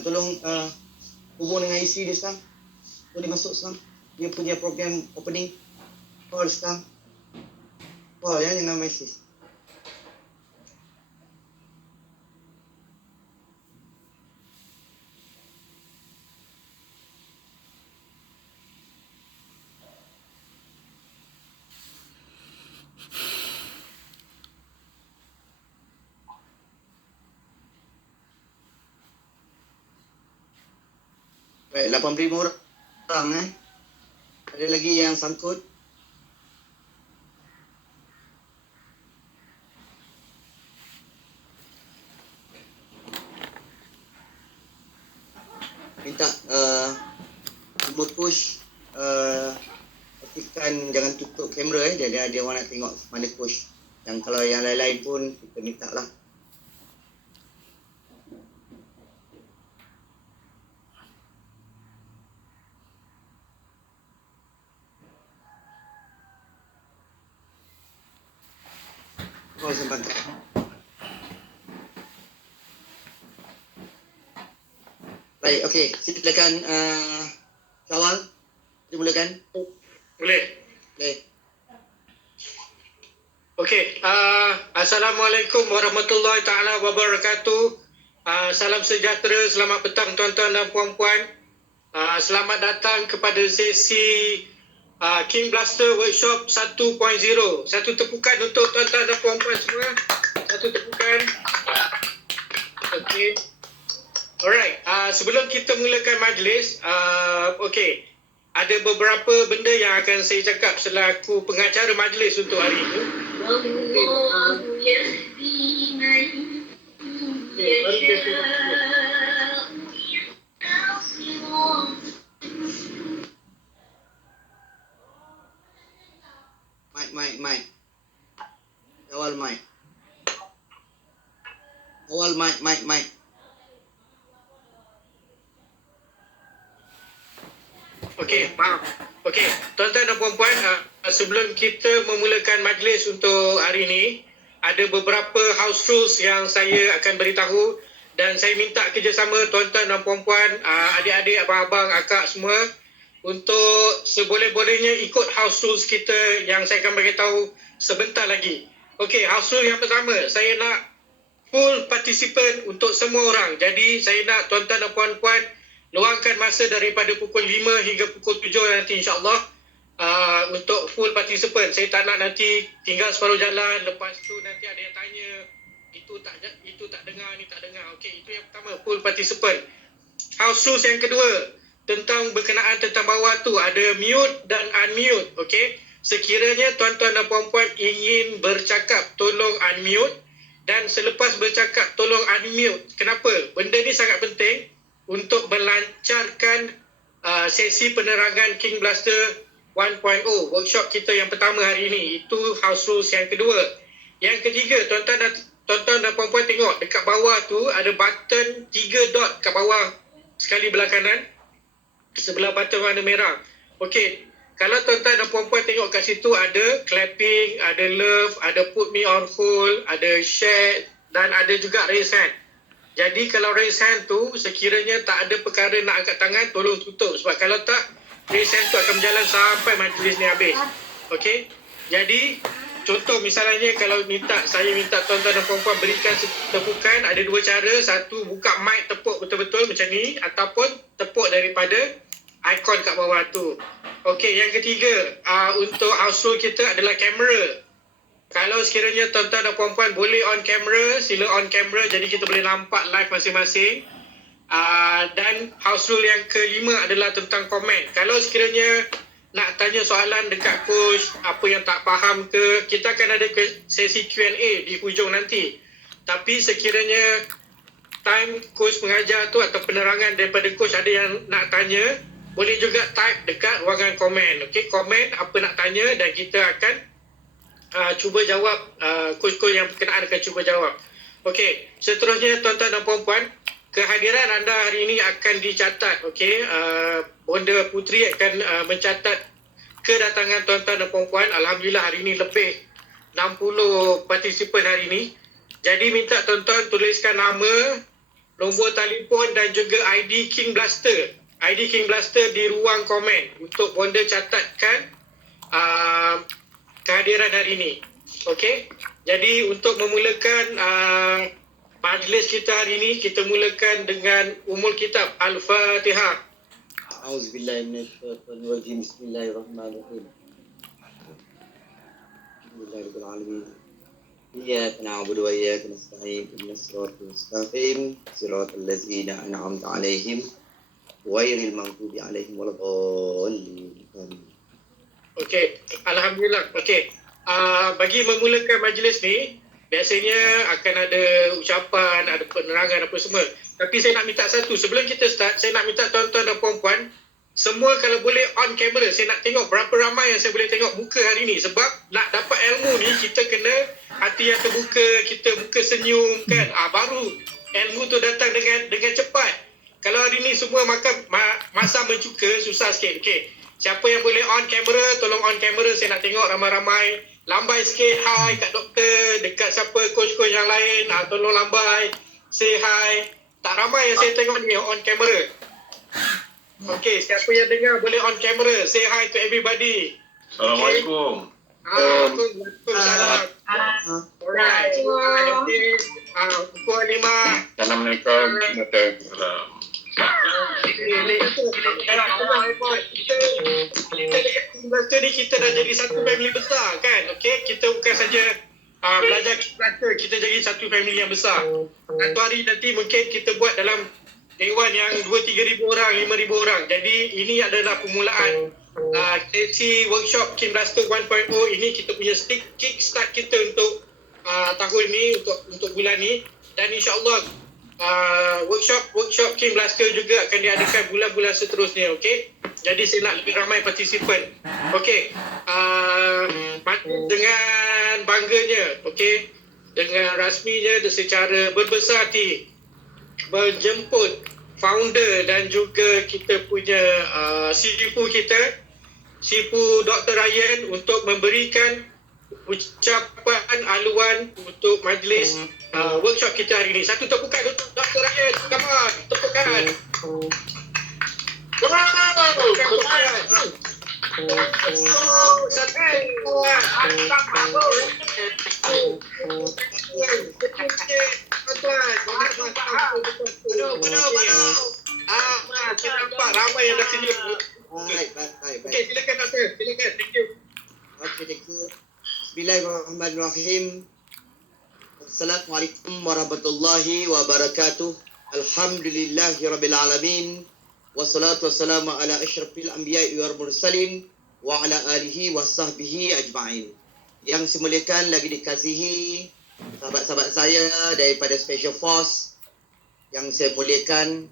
Tolong hubung dengan IC dia sekarang. Boleh masuk sekarang. Dia punya program opening. Call sekarang. Call ya, jangan message. Baik, 8,000 orang Ada lagi yang sangkut. Minta semua push pastikan jangan tutup kamera jadi dia orang nak tengok mana push. Yang kalau yang lain-lain pun kita minta lah. Oh, sebentar. Baik, okey. Silakan Syawal. Dimulakan. Boleh. Okey. Assalamualaikum warahmatullahi taala wabarakatuh. Salam sejahtera, selamat petang tuan-tuan dan puan-puan. Selamat datang kepada sesi King Blaster Workshop 1.0. Satu tepukan untuk tuan-tuan dan puan-puan semua. Satu tepukan. Okey. Alright, sebelum kita mulakan majlis, okey, ada beberapa benda yang akan saya cakap selaku pengacara majlis untuk hari ini. Mic. Awal mic. Awal mic. Okey, maaf. Okey, tuan-tuan dan puan-puan, sebelum kita memulakan majlis untuk hari ini, ada beberapa house rules yang saya akan beritahu dan saya minta kerjasama tuan-tuan dan puan-puan, adik-adik, abang-abang, akak semua untuk seboleh-bolehnya ikut house rules kita yang saya akan beritahu sebentar lagi. Okey, house rule yang pertama, saya nak full participant untuk semua orang. Jadi saya nak tuan-tuan dan puan-puan luangkan masa daripada pukul 5 hingga pukul 7 nanti insyaAllah untuk full participant. Saya tak nak nanti tinggal separuh jalan, lepas tu nanti ada yang tanya itu tak dengar, ni tak dengar. Okey, itu yang pertama, full participant. House rules yang kedua, tentang berkenaan tentang bawah tu ada mute dan unmute. Okey, sekiranya tuan-tuan dan puan-puan ingin bercakap, tolong unmute, dan selepas bercakap tolong unmute. Kenapa? Benda ni sangat penting untuk melancarkan sesi penerangan King Blaster 1.0 workshop kita yang pertama hari ini. Itu house rules yang kedua. Yang ketiga, tuan-tuan dan puan-puan tengok dekat bawah tu ada button 3 dot kat bawah sekali belah kanan, sebelah button warna merah. Okey, kalau tuan-tuan dan puan-puan tengok kat situ ada clapping, ada love, ada put me on hold, ada share dan ada juga raise hand. Jadi kalau raise hand tu sekiranya tak ada perkara nak angkat tangan, tolong tutup. Sebab kalau tak, raise hand tu akan berjalan sampai majlis ni habis. Okey? Jadi, contoh misalnya kalau saya minta tuan-tuan dan puan-puan berikan tepukan, ada dua cara. Satu, buka mic tepuk betul-betul macam ni, ataupun tepuk daripada ikon kat bawah tu. Okey, yang ketiga, untuk house rule kita adalah kamera. Kalau sekiranya tuan-tuan dan puan-puan boleh on camera, sila on camera, jadi kita boleh nampak live masing-masing. Dan house rule yang kelima adalah tentang komen. Kalau sekiranya nak tanya soalan dekat coach, apa yang tak faham ke, kita akan ada sesi Q&A di hujung nanti. Tapi sekiranya time coach mengajar tu atau penerangan daripada coach ada yang nak tanya, boleh juga type dekat ruangan komen. Okey, komen apa nak tanya dan kita akan cuba jawab, coach-coach yang berkenaan akan cuba jawab. Okey, seterusnya tuan-tuan dan puan-puan, kehadiran anda hari ini akan dicatat. Okey, Bonda Puteri akan mencatat kedatangan tuan-tuan dan puan-puan. Alhamdulillah hari ini lebih 60 partisipan hari ini. Jadi minta tuan-tuan tuliskan nama, nombor telefon dan juga ID King Blaster. ID King Blaster di ruang komen untuk bonda catatkan kehadiran hari ini. Okey. Jadi untuk memulakan majlis kita hari ini, kita mulakan dengan Ummul Kitab Al-Fatihah. A'udzubillahi minasyaitonir rajim. Bismillahirrahmanirrahim. Alhamdulillahirabbil alamin. Iyyaka na'budu wa iyyaka nasta'in. Ihdinas siratal mustaqim. Siratal ladzina an'amta 'alaihim ghairil maghdubi 'alaihim waladdallin. Okey, alhamdulillah. Okey. Bagi memulakan majlis ni, biasanya akan ada ucapan, ada penerangan apa semua. Tapi saya nak minta satu, sebelum kita start, saya nak minta tuan-tuan dan puan-puan, semua kalau boleh on camera. Saya nak tengok berapa ramai yang saya boleh tengok muka hari ni. Sebab nak dapat ilmu ni, kita kena hati yang terbuka, kita muka senyum kan. Baru ilmu tu datang dengan cepat. Kalau hari ni semua masa mencuka, susah sikit. Okey. Siapa yang boleh on camera, tolong on camera. Saya nak tengok ramai-ramai. Lambai sikit, hi kat doktor, dekat siapa coach-coach yang lain. Tolong lambai, say hi. Tak ramai yang saya tengok ni on camera. Okey, siapa yang dengar boleh on camera. Say hi to everybody. Assalamualaikum. Waalaikumsalam. Alright. Pukul 5. Assalamualaikum. Waalaikumsalam. Kita ni kita dah jadi satu family besar kan. Okey, kita bukan saja belajar kisah, kita jadi satu family yang besar. Satu hari nanti mungkin kita buat dalam dewan yang 2-3 ribu orang, 5 ribu orang. Jadi ini adalah permulaan sesi workshop King Blaster 1.0. Ini kita punya kickstart kita untuk tahun ni, untuk bulan ni. Dan insyaAllah workshop King Blaster juga akan diadakan bulan-bulan seterusnya. Okey, jadi saya nak lebih ramai partisipan. Okey, dengan bangganya, okey, dengan rasminya secara berbesar hati menjemput founder dan juga kita punya sifu kita, Sifu Dr. Ryan, untuk memberikan ucapan aluan untuk majlis workshop kita hari ini. Satu tepukan untuk Dr. Ryan. Come on, tepukan. Kita nampak ramai yang dah sedia. Baik. Okey, silakan Doktor. Silakan. Thank you. Okey, thank you. Bismillahirrahmanirrahim. Assalamualaikum warahmatullahi wabarakatuh. Alhamdulillahirabbil alamin. Wassalatu wassalamu ala asyrafil anbiya'i wal mursalin wa ala alihi wasahbihi ajma'in. Yang semuliakan lagi dikasihi sahabat-sahabat saya daripada Special Force, yang saya muliakan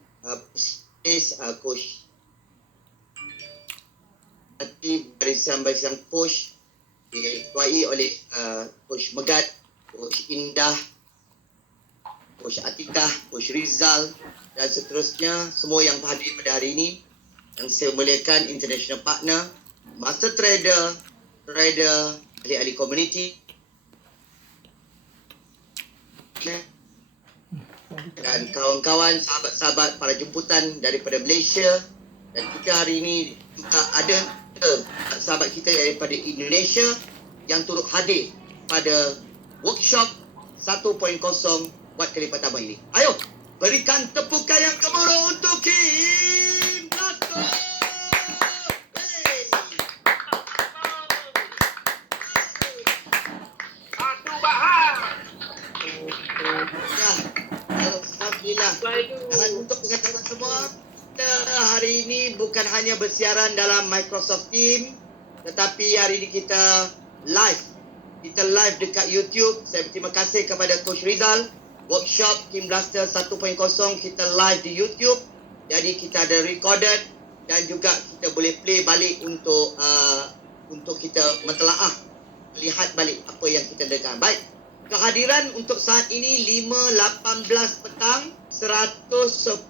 Coach nanti barisan-barisan coach diketuai oleh Coach Megat, Coach Indah, Coach Atikah, Coach Rizal dan seterusnya, semua yang hadir pada hari ini. Yang saya muliakan international partner, master trader, ahli-ahli komuniti dan kawan-kawan, sahabat-sahabat para jemputan daripada Malaysia. Dan kita hari ini juga ada sahabat kita daripada Indonesia yang turut hadir pada workshop 1.0 buat kali pertama ini. Ayo, berikan tepukan yang gemuruh untuk King Blaster. Ya, alhamdulillah. Dan untuk pengetahuan semua, kita hari ini bukan hanya bersiaran dalam Microsoft Teams, tetapi hari ini kita live. Kita live dekat YouTube. Saya berterima kasih kepada Coach Rizal. Workshop King Blaster 1.0 kita live di YouTube. Jadi kita ada recorded dan juga kita boleh play balik untuk kita mentelaah, lihat balik apa yang kita dengar. Baik. Kehadiran untuk saat ini 5.18 petang, 110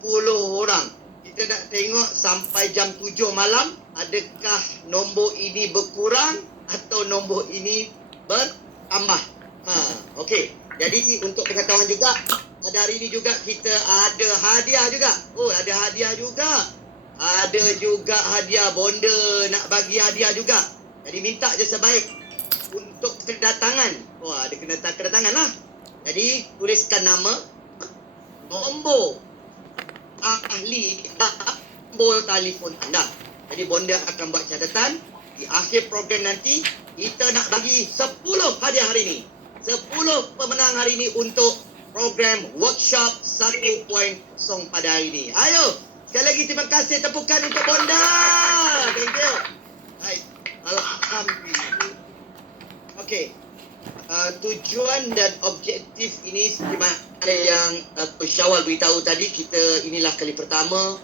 orang. Kita nak tengok sampai jam 7 malam, adakah nombor ini berkurang atau nombor ini bertambah. Okey. Jadi untuk pengetahuan juga, pada hari ini juga kita ada hadiah juga. Oh, ada hadiah juga. Ada juga hadiah bonda nak bagi hadiah juga. Jadi minta je sebaik untuk kedatangan. Wah, ada kedatangan lah. Jadi tuliskan nama, nombor ahli, nombor telefon anda. Jadi bonda akan buat catatan. Di akhir program nanti kita nak bagi 10 hadiah hari ini. 10 pemenang hari ini untuk program workshop 1.0 pada hari ini. Ayo, sekali lagi terima kasih, tepukan untuk bonda. Thank you. Baik. Alhamdulillah. Okey. Tujuan dan objektif ini seperti mana yang Coach Syawal beritahu tadi, kita inilah kali pertama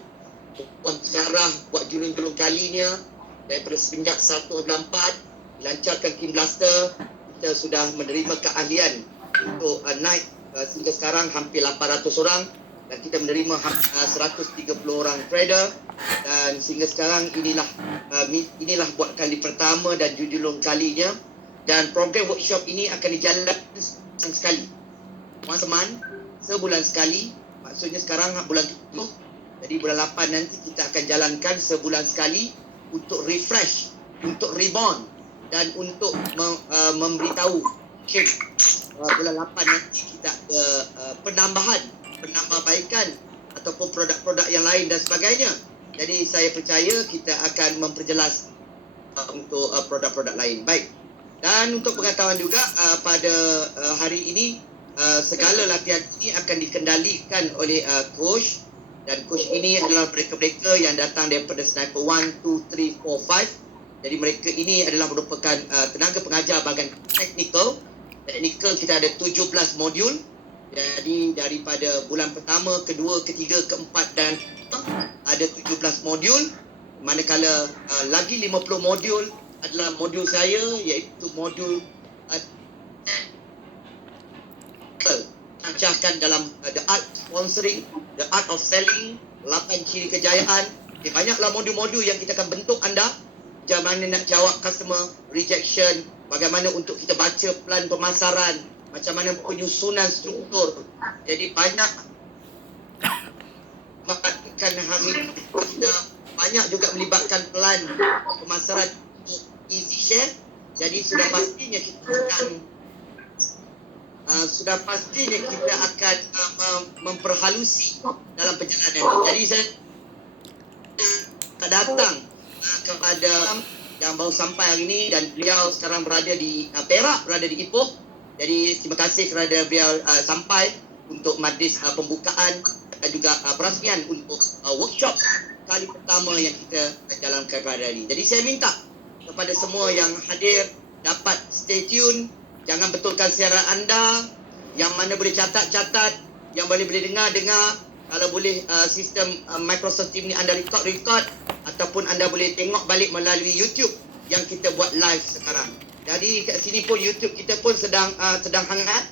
buat sejarah, buat julung-julung kalinya daripada semenjak 194 lancarkan King Blaster. Kita sudah menerima keahlian untuk naik sehingga sekarang hampir 800 orang dan kita menerima 130 orang trader, dan sehingga sekarang inilah buat kali pertama dan julung kalinya, dan program workshop ini akan dijalankan sekali once a month, sebulan sekali. Maksudnya sekarang bulan 7, jadi bulan 8 nanti kita akan jalankan sebulan sekali untuk refresh, untuk reborn dan untuk memberitahu bulan 8 nanti kita ada penambahbaikan ataupun produk-produk yang lain dan sebagainya. Jadi saya percaya kita akan memperjelas untuk produk-produk lain. Baik. Dan untuk pengetahuan juga pada hari ini segala latihan ini akan dikendalikan oleh coach, dan coach ini adalah mereka-mereka yang datang daripada Sniper 1, 2, 3, 4, 5. Jadi mereka ini adalah merupakan tenaga pengajar bahagian teknikal. Teknikal kita ada 17 modul. Jadi daripada bulan pertama, kedua, ketiga, keempat dan ada 17 modul. Manakala lagi 50 modul adalah modul saya, iaitu modul lancarkan dalam the art sponsoring, the art of selling, 8 ciri kejayaan. Banyaklah modul-modul yang kita akan bentuk anda. Macam mana nak jawab customer rejection, bagaimana untuk kita baca plan pemasaran, macam mana penyusunan struktur. Jadi banyak bahkan hari kita banyak juga melibatkan plan pemasaran easy share. Jadi sudah pastinya kita akan memperhalusi dalam perjalanan. Jadi saya datang kepada yang baru sampai hari ini, dan beliau sekarang berada di Perak, berada di Ipoh. Jadi terima kasih kerana beliau sampai untuk majlis pembukaan dan juga perasmian untuk workshop kali pertama yang kita jalankan pada hari ini. Jadi saya minta kepada semua yang hadir dapat stay tune, jangan betulkan siaran anda, yang mana boleh catat, yang boleh dengar, kalau boleh sistem Microsoft Teams ni anda record, ataupun anda boleh tengok balik melalui YouTube yang kita buat live sekarang. Jadi kat sini pun YouTube kita pun sedang hangat.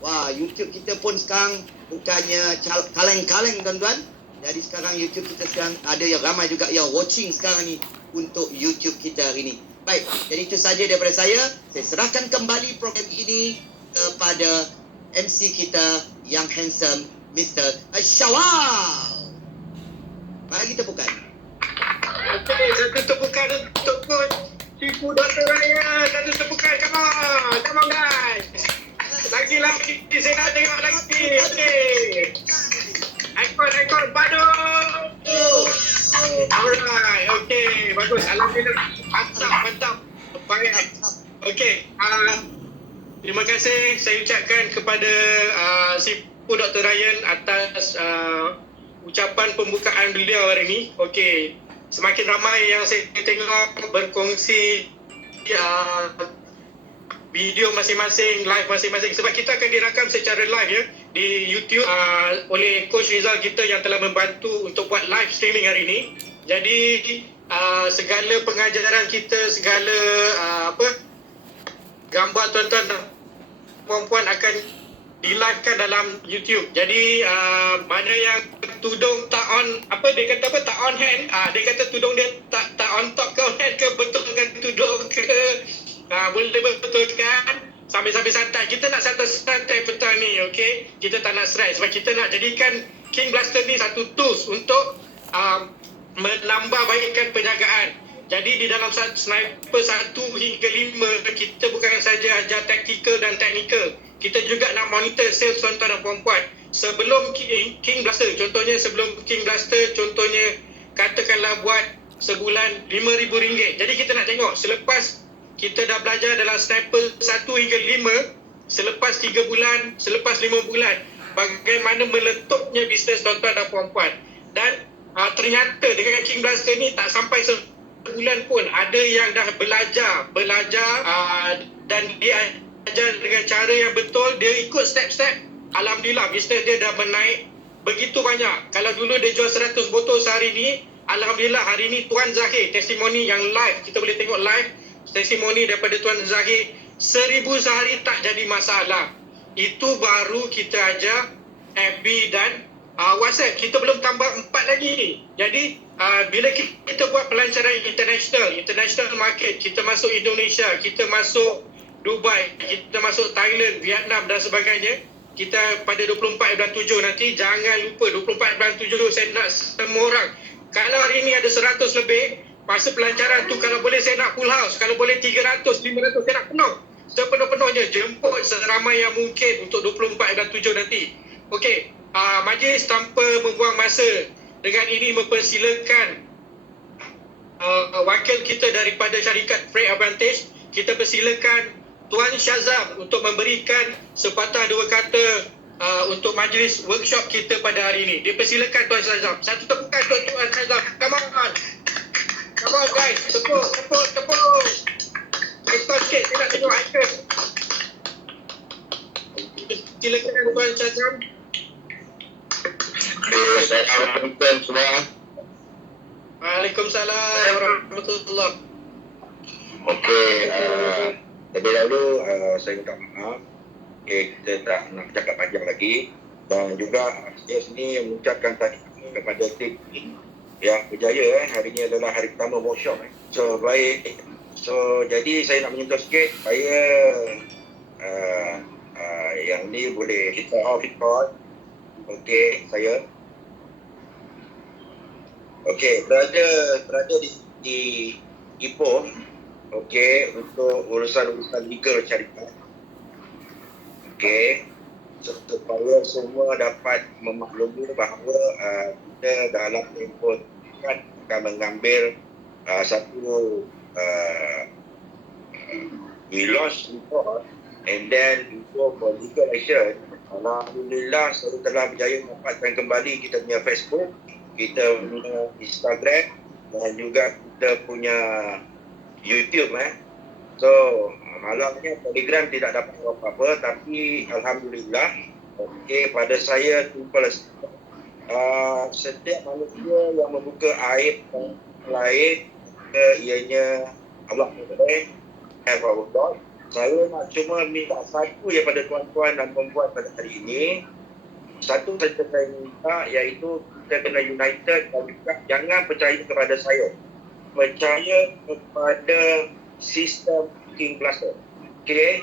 Wah, YouTube kita pun sekarang bukannya kaleng-kaleng tuan-tuan. Jadi sekarang YouTube kita sekarang ada yang ramai juga yang watching sekarang ni untuk YouTube kita hari ini. Baik, jadi itu saja daripada saya. Saya serahkan kembali program ini kepada MC kita yang handsome, Mr. Syawal. Mari kita buka. Okey, satu tepukan untuk Coach Cipu Dr. Ryan. Satu tepukan, come on guys. Lagi-lagi, saya nak tengok lagi. Okey. Ikon, padu. Alright, okey. Bagus, alhamdulillah. Mantap. Baik. Okey, terima kasih saya ucapkan kepada Cipu Dr. Ryan atas ucapan pembukaan beliau hari ini. Okey, semakin ramai yang saya tengok berkongsi video masing-masing, live masing-masing, sebab kita akan dirakam secara live ya di YouTube oleh Coach Rizal kita yang telah membantu untuk buat live streaming hari ini. Jadi segala pengajaran kita, segala gambar tuan-tuan dan puan-puan akan di-livekan dalam YouTube. Jadi mana yang tudung tak on, dia kata tak on hand, dia kata tudung dia tak on top ke on hand ke, betulkan tudung ke, boleh betulkan. sambil-sambil santai. Kita nak santai-santai petang ni, okey? Kita tak nak stress sebab kita nak jadikan King Blaster ni satu tools untuk menambah baikkan penjagaan. Jadi di dalam sniper 1 hingga 5, kita bukan saja ajar taktikal dan teknikal. Kita juga nak monitor sales tuan-tuan dan puan-puan. Sebelum King Blaster, contohnya sebelum King Blaster, contohnya katakanlah buat sebulan RM5,000. Jadi kita nak tengok selepas kita dah belajar dalam sniper 1 hingga 5, selepas 3 bulan, selepas 5 bulan, bagaimana meletupnya bisnes tuan-tuan dan puan-puan. Dan ternyata dengan King Blaster ni tak sampai sebulan pun ada yang dah belajar dan dia ajar dengan cara yang betul, dia ikut step-step. Alhamdulillah bisnes dia dah menaik begitu banyak. Kalau dulu dia jual 100 botol sehari ni, alhamdulillah hari ni Tuan Zahir, testimoni yang live, kita boleh tengok live testimoni daripada Tuan Zahir, 1000 sehari tak jadi masalah. Itu baru kita ajar FB dan WhatsApp. Kita belum tambah 4 lagi ni. Jadi bila kita buat pelancaran international market, kita masuk Indonesia, kita masuk Dubai, kita masuk Thailand, Vietnam dan sebagainya, kita pada 24 bulan 7 nanti, jangan lupa 24 bulan 7 saya nak semua orang, kalau hari ni ada 100 lebih, masa pelancaran tu kalau boleh saya nak full house, kalau boleh 300, 500 saya nak penuh, sepenuh-penuhnya, jemput seramai yang mungkin untuk 24 bulan 7 nanti. Okey, majlis tanpa membuang masa, dengan ini mempersilakan wakil kita daripada syarikat Freight Advantage, kita persilakan Tuan Syazam untuk memberikan sepatah dua kata untuk majlis workshop kita pada hari ini. Dipersilakan Tuan Syazam. Satu tepukan untuk Tuan Syazam. Come on. Come on guys. Tepuk. Stop sikit. Saya nak tengok icon. Silakan Tuan Syazam. Assalamualaikum semua. Waalaikumsalam warahmatullahi. Okey, terlebih dahulu saya minta maaf. Kita tak nak cakap panjang lagi, dan juga saya sini mengucapkan tahniah kepada tim yang berjaya. Hari ini adalah hari pertama workshop. So baik. So jadi saya nak menyentuh sikit supaya yang ni boleh kita off record. Okey, saya berada di Ipoh. Okey, untuk urusan legal syarikat. Okey, supaya semua dapat memaklumi bahawa kita dalam tempoh akan mengambil satu we launch report and then report for legal action. Alhamdulillah saya telah berjaya mendapatkan kembali kita punya Facebook, kita punya Instagram dan juga kita punya YouTube. So malangnya Telegram tidak dapat apa-apa, tapi alhamdulillah pada saya setiap manusia yang membuka aib lain, ianya Allah have our God. Saya nak cuma minta satu daripada tuan-tuan dan perempuan pada hari ini. Satu saja saya minta, iaitu kita kena united dan juga jangan percaya kepada saya, percaya kepada sistem King Blaster. Okey,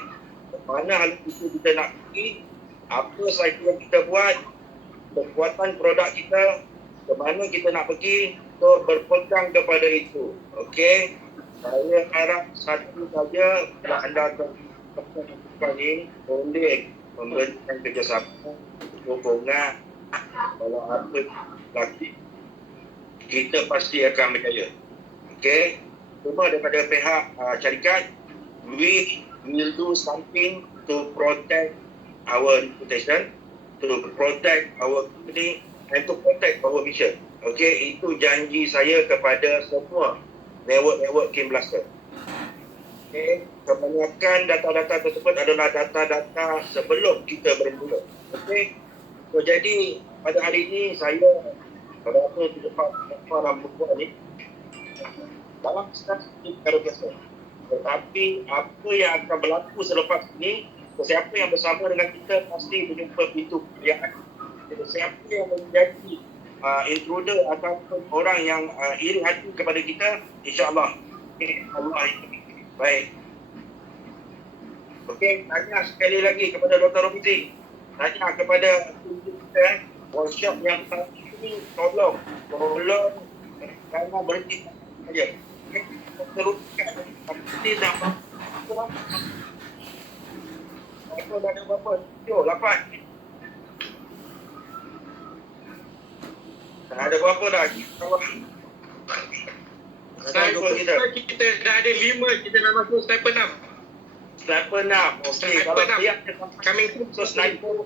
mana hal itu kita nak pergi, apa sahaja yang kita buat, kekuatan produk kita, ke mana kita nak pergi, so berpegang kepada itu. Okey, saya harap satu saja, kalau anda lakukan ini, boleh memberikan kerjasama, sokongan, kalau apa lagi, kita pasti akan berjaya. Okey, cuma daripada pihak syarikat, we will do something to protect our reputation, to protect our company and to protect our mission. Okey, itu janji saya kepada semua network King Blaster. Okey, kebanyakan data-data tersebut adalah data-data sebelum kita bermula. Okey, so jadi pada hari ini saya berapa dalam buku ni dalam strategi perkara biasa. Tetapi apa yang akan berlaku selepas ini, siapa yang bersama dengan kita pasti menjumpa pintu kejayaan. Siapa yang menjadi intruder ataupun orang yang iri hati kepada kita, insya-Allah Allah itu baik. Okey, tanya sekali lagi kepada Dr. Rofizi. Tanya kepada kita, workshop yang tadi ini tolong kerana berhenti saja. Teruskan nanti dah apa dah ada berapa? 7, 8. Dah ada berapa dah? Sniper kita. Kita dah ada 5, kita dah masuk sniper 6. Sniper 6. Okey, Sniper kalau 6. pihak Coming so sniper,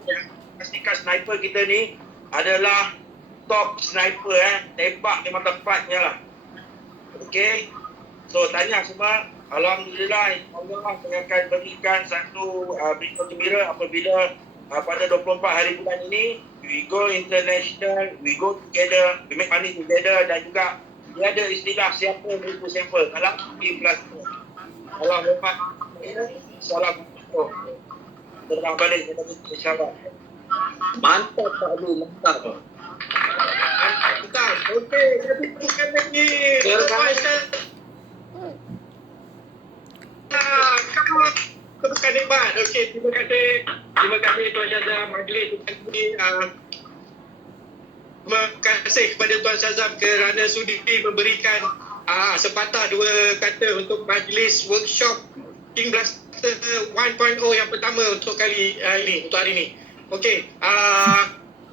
pastikan sniper kita ni adalah top sniper tembak memang tepatnya lah. Okey. So tanya semua, alhamdulillah insya-Allah saya akan berikan satu berita gembira apabila pada 24 hari bulan ini we go international, we go together, we make money together, dan juga dia ada istilah siapa beripu siapa dalam tim plastik. Kalau memang salam untuk terang balik kepada insya-Allah. Mantap Pak Abu, mantap. Mantap. Okey, jadi bukan lagi. Bukan hebat. Okey, terima kasih Tuan Syazam, majlis ini. Terima kasih kepada Tuan Syazam kerana sudi memberikan sepatah dua kata untuk majlis workshop King Blaster 1.0 yang pertama untuk kali ini, untuk hari ini. Okey,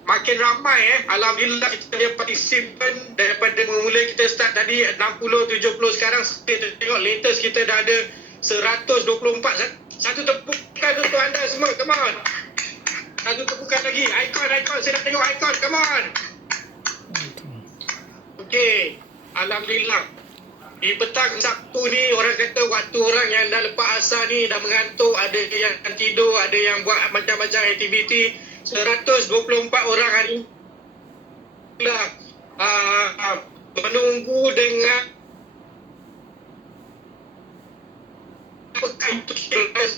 makin ramai alhamdulillah kita punya partisipan daripada mula kita start tadi 60-70, sekarang kita tengok latest kita dah ada 124. Satu tepukan untuk anda semua, come on. Satu tepukan lagi, ikon, saya nak tengok ikon, come on. Okey, alhamdulillah. Di petang Sabtu ni orang kata waktu orang yang dah lepas asar ni dah mengantuk, ada yang tidur, ada yang buat macam-macam aktiviti. 124 orang hari ni menunggu dengan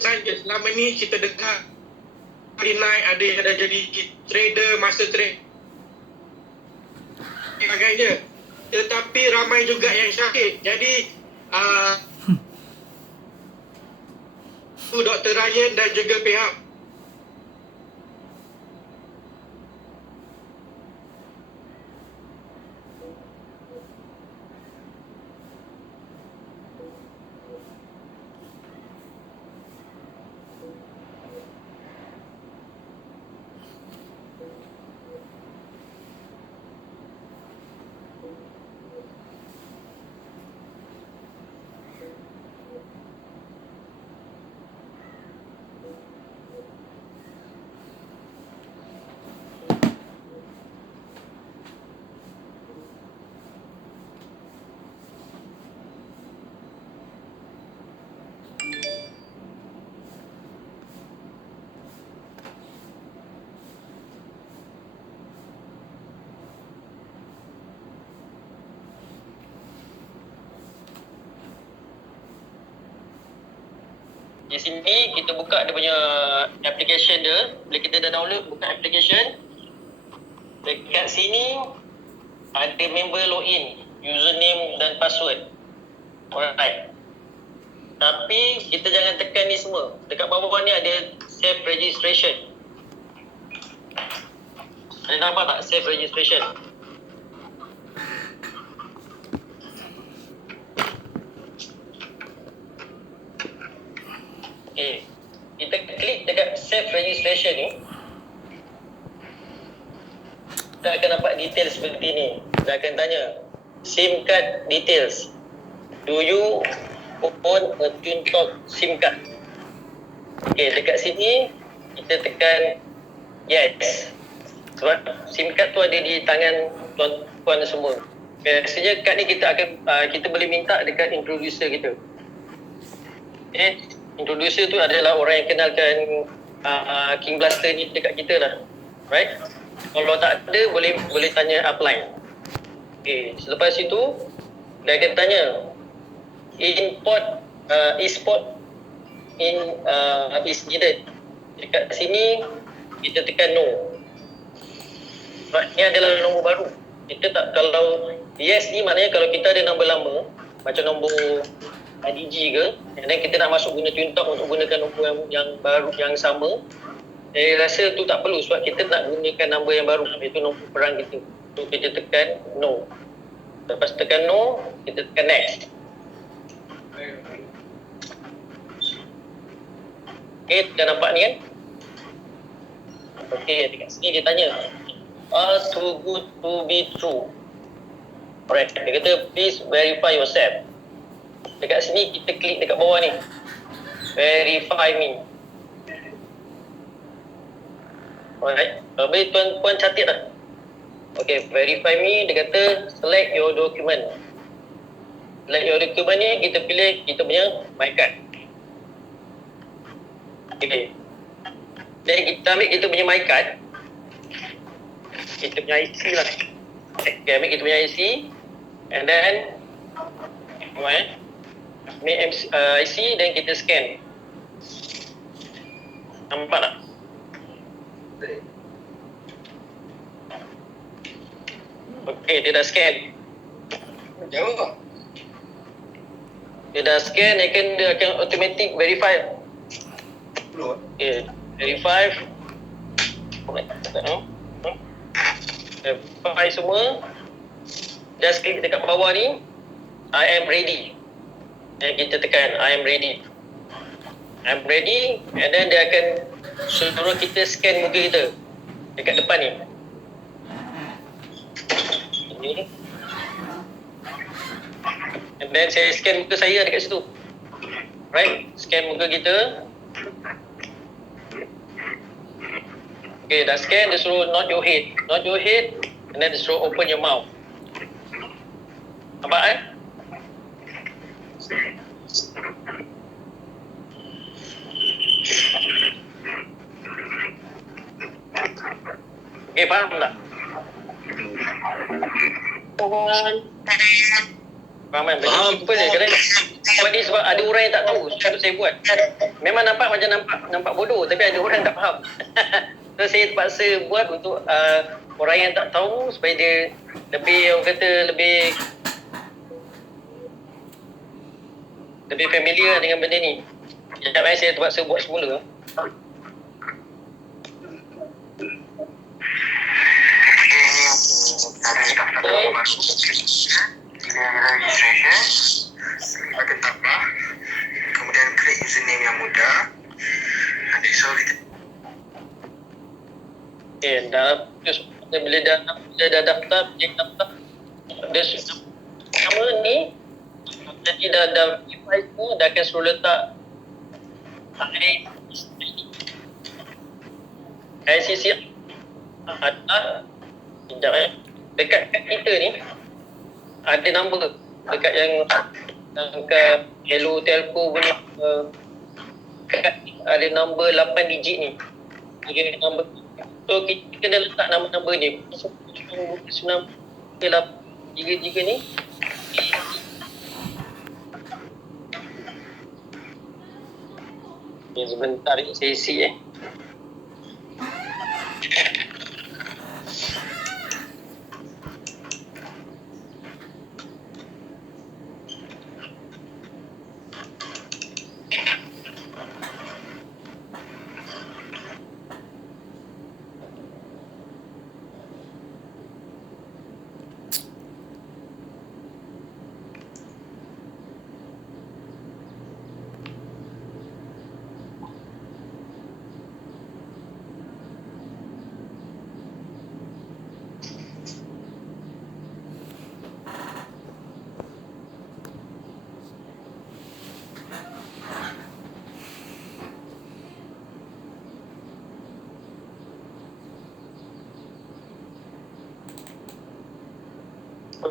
saja. Selama ni kita dengar hari naik, ada yang dah jadi trader, master trade sebagainya, tetapi ramai juga yang syahid. Jadi Dr. Ryan dan juga pihak di sini kita buka dia punya application dia. Bila kita dah download, buka application, dekat sini ada member login, username dan password. Alright. Tapi kita jangan tekan ni semua. Dekat bawah ni ada save registration. Ada nampak tak save registration? Okay. Kita klik dekat save registration ni, kita akan dapat details seperti ni. Kita akan tanya SIM card details. Do you own a TuneTalk SIM card? Okay, dekat sini kita tekan yes. Sebab SIM card tu ada di tangan tuan-tuan semua. Biasanya kad ni kita boleh minta dekat introducer kita. Okay, introducer tu adalah orang yang kenalkan King Blaster ni dekat kita lah. Right? Kalau tak ada, boleh tanya upline. Okay, selepas itu dia akan tanya import e-sport is needed. Dekat sini kita tekan no. Sebab ni adalah nombor baru. Kita tak, kalau yes ni maknanya kalau kita ada nombor lama, macam nombor IDG ke, dan kita nak masuk guna TwinTalk untuk gunakan nombor yang baru, yang sama, saya rasa tu tak perlu sebab kita nak gunakan nombor yang baru, iaitu nombor perang kita. So kita tekan no. Lepas tekan no, kita tekan next. Okay, dah nampak ni kan? Okay, dekat sini dia tanya, are too good to be true. Alright, dia kata please verify yourself. Dekat sini kita klik dekat bawah ni, verify me. Alright, boleh tuan-tuan catat dah. Okay, verify me, dia kata select your document. Select your document ni, kita pilih kita punya my card. Okay, dan kita ambil kita punya my card, kita punya IC lah. Okay, ambil kita punya IC, and then ambil IC dan kita scan. Nampak tak? Okay, dia dah scan. Jawab. Dia dah scan, dia akan automatic verify. Okay, verify. Verify semua. Just klik dekat bawah ni, I am ready. Dan kita tekan I am ready. I am ready, and then dia akan suruh kita scan muka kita dekat depan ni. Ini. And then saya scan muka saya dekat situ. Right, scan muka kita. Okay, dah scan, dia suruh nod your head. Nod your head, and then dia suruh open your mouth. Nampak kan? Okay, faham tak? Faham kan? Faham. Simple je. Kadang ni sebab ada orang yang tak tahu, so saya buat. Memang nampak macam nampak bodoh, tapi ada orang yang tak faham. So saya terpaksa buat untuk orang yang tak tahu supaya dia lebih, orang kata lebih familiar dengan benda ni. Sekejap saya terpaksa buat semula. Klik button tambah, kemudian create username yang mudah. Nanti kita Okay, dah bila dah daftar, dia sudah nama ni, jadi dah device tu dah akan suruh letak ICC ada sekejap dekat kita ni ada nombor dekat yang ke Hello Telco punya ada nombor 8 digit ni. Okay, nombor. So kita kena letak nama-nama ni. Senam jika ni. Okay, sebentar saya isi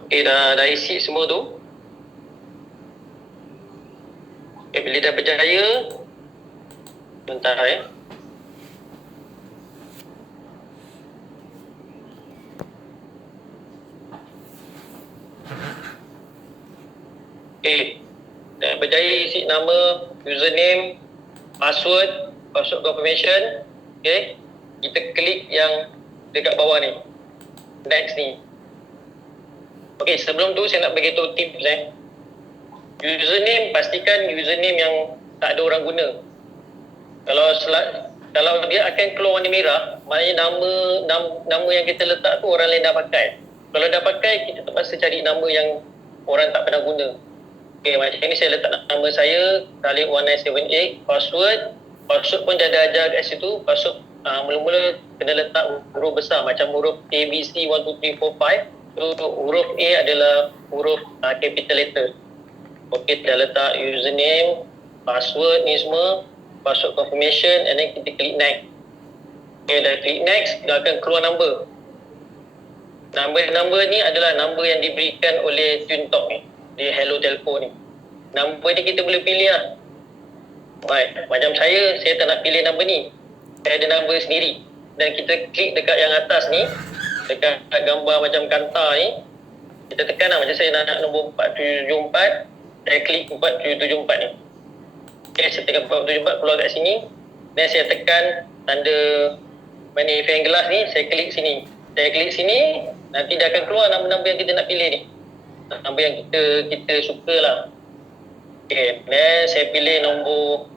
Okay, dah isi semua tu. Okay, bila dah berjaya, bentar Okay, dah berjaya isi nama, username, password confirmation. Okay, kita klik yang dekat bawah ni, next ni. Okay, sebelum tu saya nak bagi tahu tips Username, pastikan username yang tak ada orang guna. Kalau dia akan keluar warna merah, maknanya nama yang kita letak tu orang lain dah pakai. Kalau dah pakai, kita terpaksa cari nama yang orang tak pernah guna. Okay, macam ni saya letak nama saya Khalid1978, password pun dah ajar kat situ. Password mula-mula kena letak huruf besar macam huruf ABC 1 2 3 4 5. So huruf A adalah huruf capital letter. Okey, dah letak username, password ni semua, password confirmation, and then kita klik next. Okay, dah klik next, dah akan keluar number. Number ni adalah number yang diberikan oleh TuneTalk ni, di Hello Telco ni. Number ni kita boleh pilih lah. Baik, macam saya tak nak pilih number ni. Saya ada number sendiri. Dan kita klik dekat yang atas ni, dekat gambar macam kanta ni, kita tekan lah, macam saya nak nombor 4774, saya klik 4774 ni. Okay, saya tekan 4774, keluar kat sini. Dan saya tekan tanda magnifying glass ni, saya klik sini. Saya klik sini, nanti dia akan keluar nama-nama yang kita nak pilih ni. Nama yang kita suka lah. Okay, dan saya pilih nombor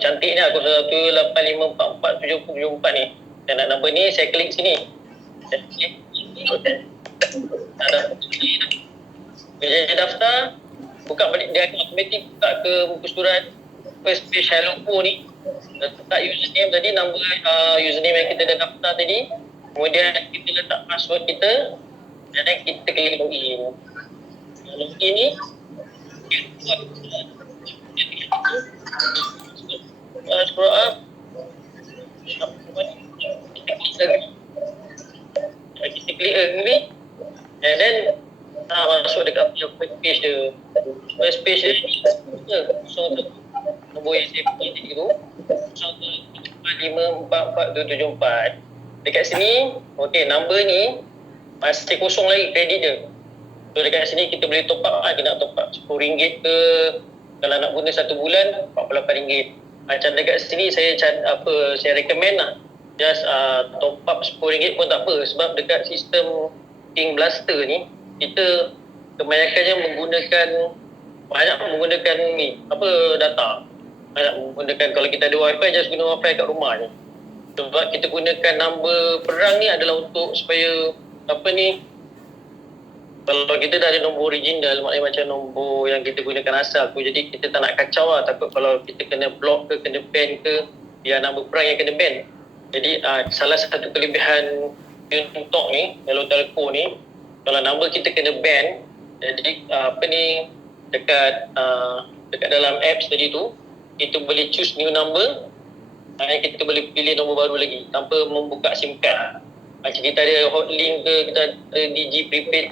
cantik ni, 0185447074 ni. Saya nak nombor ni, saya klik sini. Saya klik sini. Bila saya daftar, buka balik, dia akan automatik buka ke muka surat first page Hello ni. Letak username tadi, nombor username yang kita dah daftar tadi. Kemudian kita letak password kita, dan kita klik login. Login ni, scroll up, kita klik agree, and then masuk dekat first page dia. First page dia ni, so nombor yang saya pilih tadi tu, 05444774. Dekat sini, okey, number ni masih kosong lagi kredit dia. So dekat sini kita boleh top up, kita nak top up RM10 ke, kalau nak guna 1 bulan RM48. Macam dekat sini saya recommend lah, just top up RM10 pun tak apa, sebab dekat sistem King Blaster ni kita kebanyakannya banyak menggunakan ni data. Banyak menggunakan, kalau kita ada wifi, just guna wifi kat rumah je. Sebab kita gunakan nombor perang ni adalah untuk supaya kalau kita dah ada nombor original, maknanya macam nombor yang kita gunakan asal tu, jadi kita tak nak kacau lah. Takut kalau kita kena block ke, kena ban ke, dia nombor perang yang kena ban. Jadi salah satu kelebihan TuneTalk ni, Hello Telco ni, kalau nombor kita kena ban, jadi dekat dalam apps tadi tu, kita boleh choose new number. Kita boleh pilih nombor baru lagi tanpa membuka SIM card. Macam kita ada hotlink ke, kita ada Digi prepaid ke,